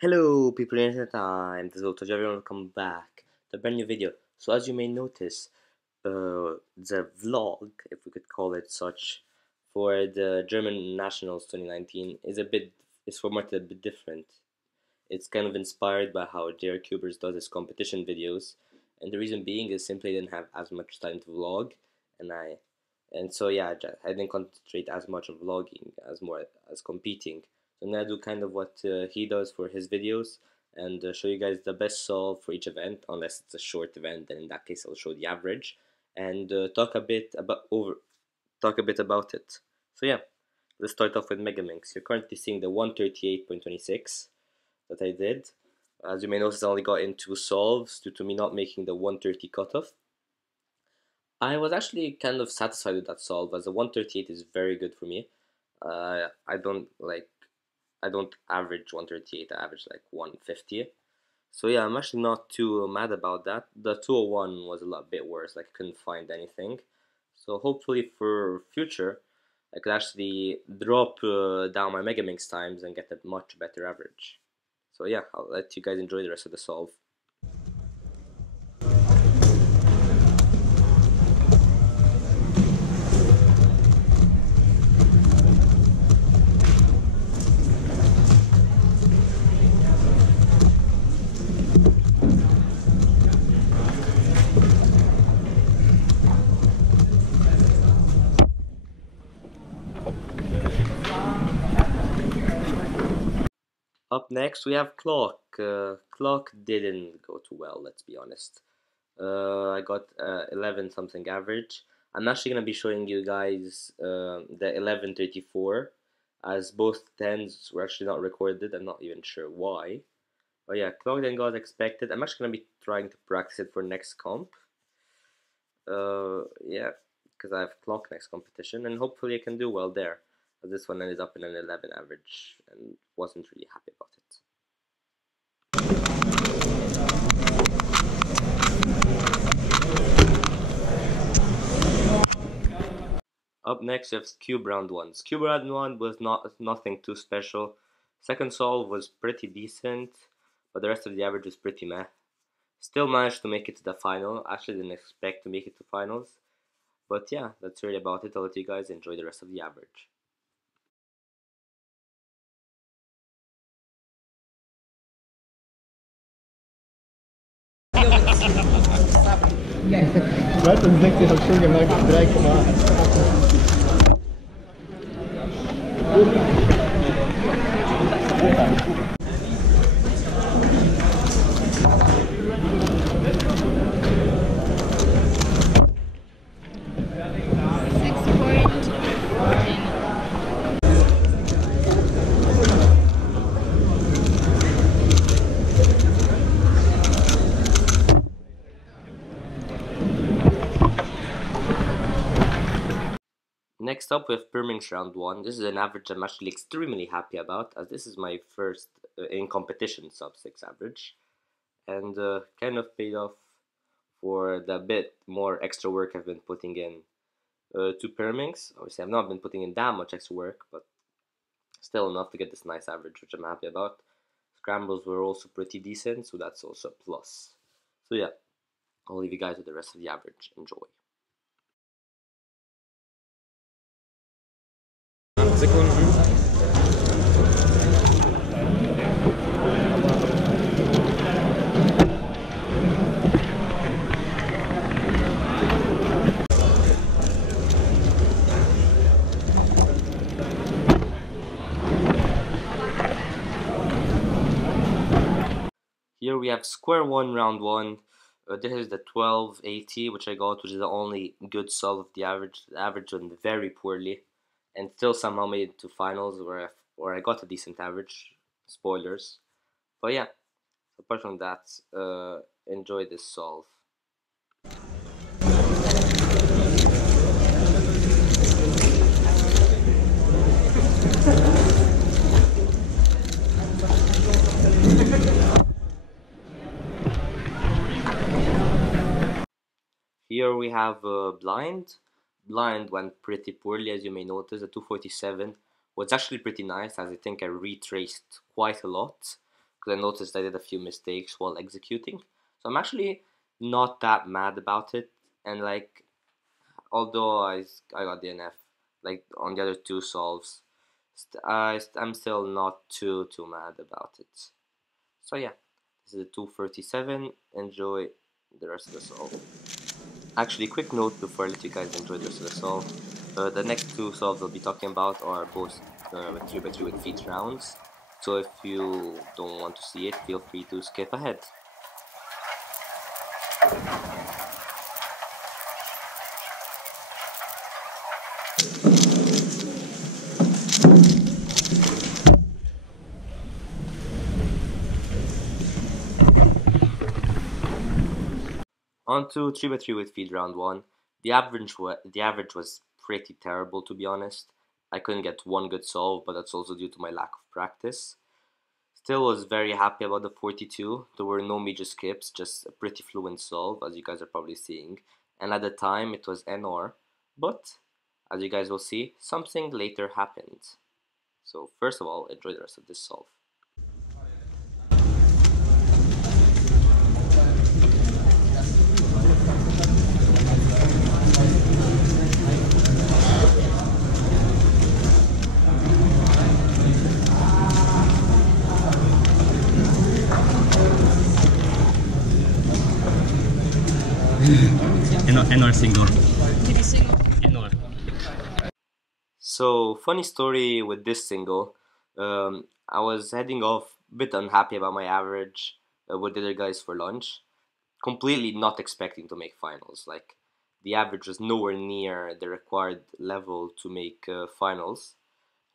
Hello people in the time, this is Otto, everyone, welcome back to a brand new video. So as you may notice, the vlog, if we could call it such, for the German Nationals 2019 is formatted a bit different. It's kind of inspired by how Derek Kubers does his competition videos, and the reason being is simply I didn't have as much time to vlog, and so yeah, I didn't concentrate as much on vlogging as more as competing. So I'm gonna do kind of what he does for his videos and show you guys the best solve for each event, unless it's a short event. Then in that case, I'll show the average and talk a bit about it. So yeah, let's start off with Megaminx. You're currently seeing the 138.26 that I did. As you may notice, I only got in 2 solves due to me not making the 130 cutoff. I was actually kind of satisfied with that solve, as the 138 is very good for me. I don't average 138, I average like 150. So yeah, I'm actually not too mad about that. The 201 was a lot bit worse, like I couldn't find anything. So hopefully for future, I could actually drop down my Megaminx times and get a much better average. So yeah, I'll let you guys enjoy the rest of the solve. Up next we have Clock. Clock didn't go too well, let's be honest. I got 11 something average. I'm actually going to be showing you guys the 1134, as both 10s were actually not recorded. I'm not even sure why. But yeah, Clock didn't go as expected. I'm actually going to be trying to practice it for next comp. Yeah, because I have Clock next competition, and hopefully I can do well there. This one ended up in an 11 average and wasn't really happy about it. Up next, we have Cube Round 1. Cube Round 1 was nothing too special. Second solve was pretty decent, but the rest of the average was pretty meh. Still managed to make it to the final. Actually didn't expect to make it to finals. But yeah, that's really about it. I'll let you guys enjoy the rest of the average. schon gemerkt, 3,8. Next up, we have Birmingham Round 1. This is an average I'm actually extremely happy about, as this is my first in competition sub 6 average, and kind of paid off for the bit more extra work I've been putting in to Birmingham. Obviously, I've not been putting in that much extra work, but still enough to get this nice average, which I'm happy about. Scrambles were also pretty decent, so that's also a plus. So yeah, I'll leave you guys with the rest of the average. Enjoy. Sekunden. Here we have square one round 1. This is the 1280, which I got, which is the only good solve of the average. The average went very poorly, and still somehow made it to finals where I got a decent average. Spoilers, but yeah. Apart from that, enjoy this solve. Here we have Blind. Blind went pretty poorly, as you may notice. The 247 was actually pretty nice, as I think I retraced quite a lot. because I noticed I did a few mistakes while executing. So I'm actually not that mad about it, and like although I got DNF like on the other two solves, I'm still not too mad about it. So yeah, this is a 237. Enjoy the rest of the solve. Actually, quick note before I let you guys enjoy the rest of the solve. The next two solves I'll be talking about are both 3x3 with feet rounds. So if you don't want to see it, feel free to skip ahead. On to 3x3 with field round 1. The average was pretty terrible, to be honest. I couldn't get one good solve, but that's also due to my lack of practice. Still was very happy about the 42. There were no major skips, just a pretty fluent solve, as you guys are probably seeing. And at the time, it was NR. But, as you guys will see, something later happened. So first of all, enjoy the rest of this solve. NR single. TV single. NR. So, funny story with this single. I was heading off a bit unhappy about my average with the other guys for lunch. Completely not expecting to make finals. Like, the average was nowhere near the required level to make finals.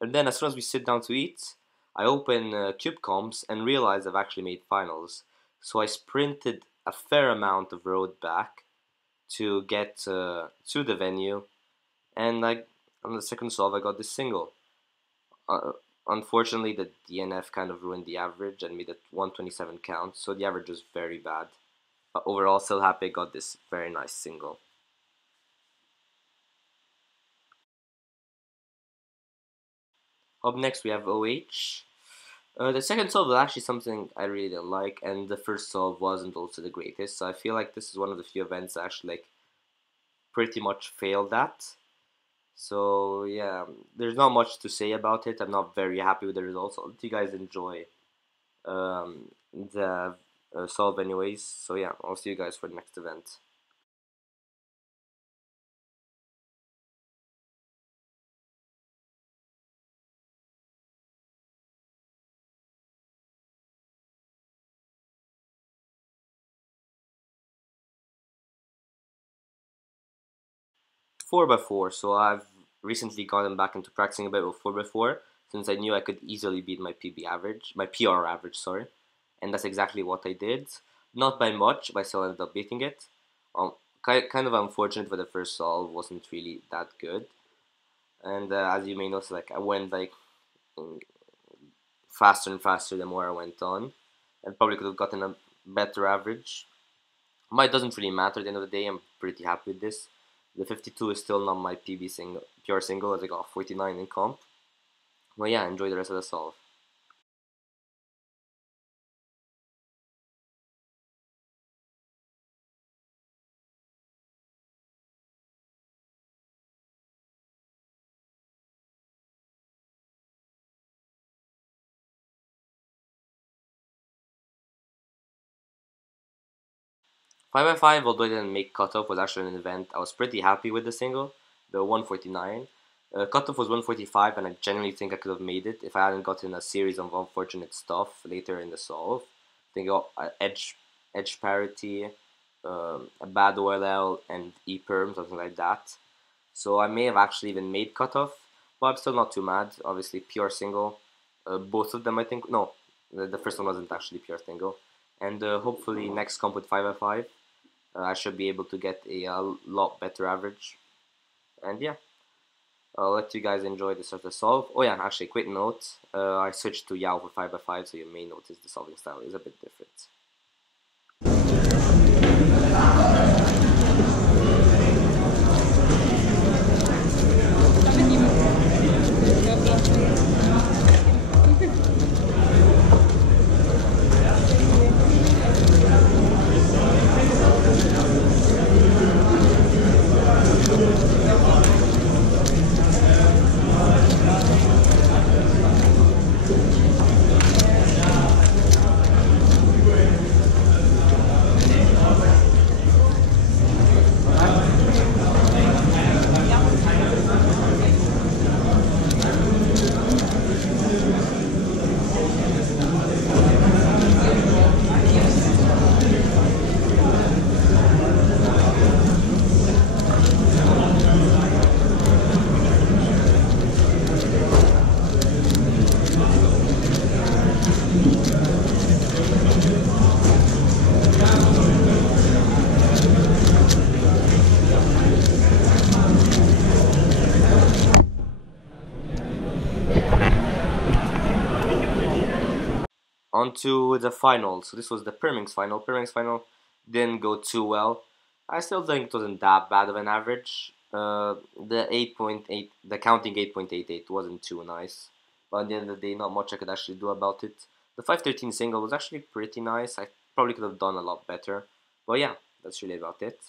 And then, as soon as we sit down to eat, I open Cube Comps and realize I've actually made finals. So, I sprinted a fair amount of road back to get to the venue, and like on the second solve I got this single. Unfortunately, the DNF kind of ruined the average and made it 127 count, so the average was very bad. But overall, still happy I got this very nice single. Up next we have OH. The second solve was actually something I really didn't like, and the first solve wasn't also the greatest, so I feel like this is one of the few events I actually like pretty much failed at. So yeah, there's not much to say about it. I'm not very happy with the results. I'll let you guys enjoy the solve anyways. So yeah, I'll see you guys for the next event. Four by four. So I've recently gotten back into practicing a bit with 4x4 since I knew I could easily beat my PR average, sorry, and that's exactly what I did. Not by much, but I still ended up beating it. Kind of unfortunate for the first solve, wasn't really that good, and as you may notice, like I went like faster and faster the more I went on, and probably could have gotten a better average. But it doesn't really matter at the end of the day. I'm pretty happy with this. The 52 is still not my pure single, as I got 49 in comp. Well, yeah, enjoy the rest of the solve. Five by five, although I didn't make cutoff, was actually an event I was pretty happy with the single, the 149. Cutoff was 145, and I genuinely think I could have made it if I hadn't gotten a series of unfortunate stuff later in the solve. I think I got edge parity, a bad OLL, and E-perm, something like that. So I may have actually even made cutoff, but I'm still not too mad. Obviously, pure single. Both of them, I think. No, the first one wasn't actually pure single. And hopefully next comp with 5x5, I should be able to get a lot better average. And yeah, I'll let you guys enjoy this sort of solve. Oh yeah, actually, quick note. I switched to Yao for 5x5, so you may notice the solving style is a bit different. on to the final. So this was the Permings final. Permings final didn't go too well. I still think it wasn't that bad of an average. The 8.8, the counting 8.88 wasn't too nice. But at the end of the day, not much I could actually do about it. The 513 single was actually pretty nice. I probably could have done a lot better. But yeah, that's really about it.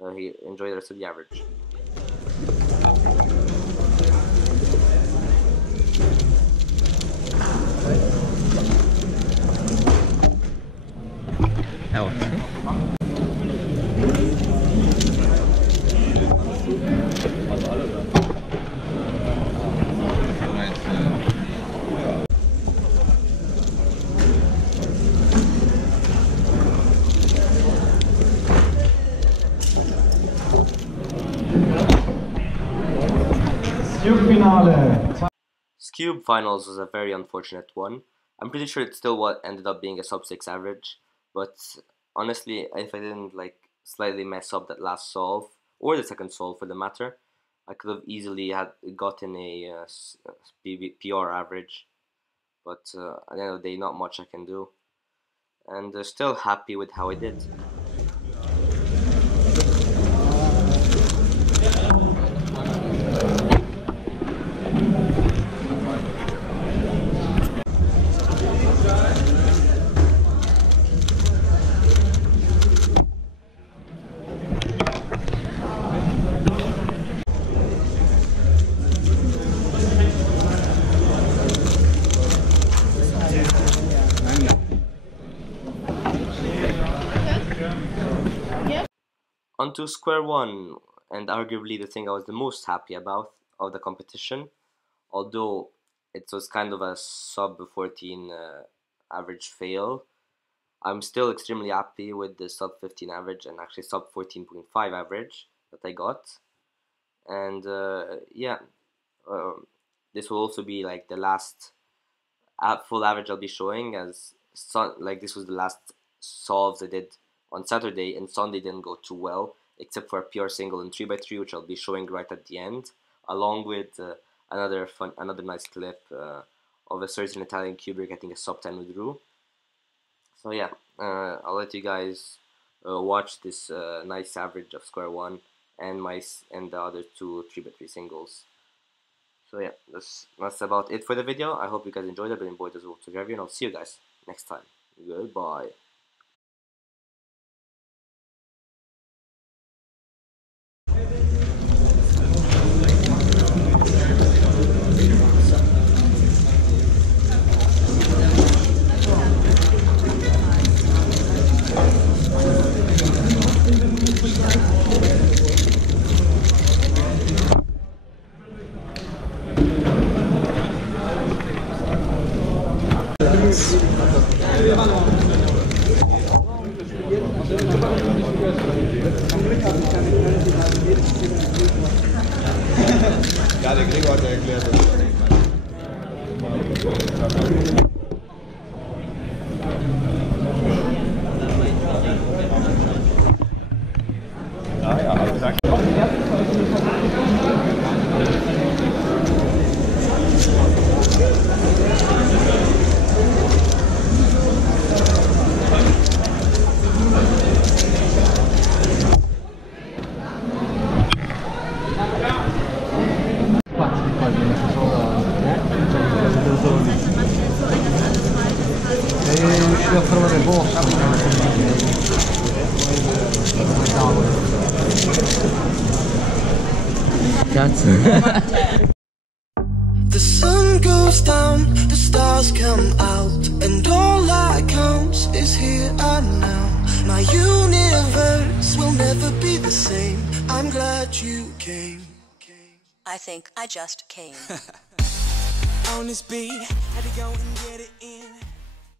Enjoy the rest of the average. Cube finals was a very unfortunate one. I'm pretty sure it's still what ended up being a sub 6 average, but honestly, if I didn't like slightly mess up that last solve, or the second solve for the matter, I could have easily had gotten a PR average. But at the end of the day, not much I can do, and still happy with how I did. On to square one, and arguably the thing I was the most happy about of the competition, although it was kind of a sub 14 average fail. I'm still extremely happy with the sub 15 average and actually sub 14.5 average that I got. And yeah, this will also be like the last full average I'll be showing, as like this was the last solves I did on Saturday, and Sunday didn't go too well, except for a PR single in 3x3, which I'll be showing right at the end, along with another nice clip of a certain Italian cuber getting a sub 10 with Rue. So yeah, I'll let you guys watch this nice average of square one and the other two 3x3 singles. So yeah, that's about it for the video. I hope you guys enjoyed it. I've been enjoyed as well to review, and I'll see you guys next time. Goodbye. Ja, der Gregor hat ja erklärt, dass ja, alles klar. riuscito a trovare posto. Cazzo. The sun goes down, the stars come out, and all that counts is here and now. My universe will never be the same. I'm glad you came. I think I just came. On this beat, had to go and get it in.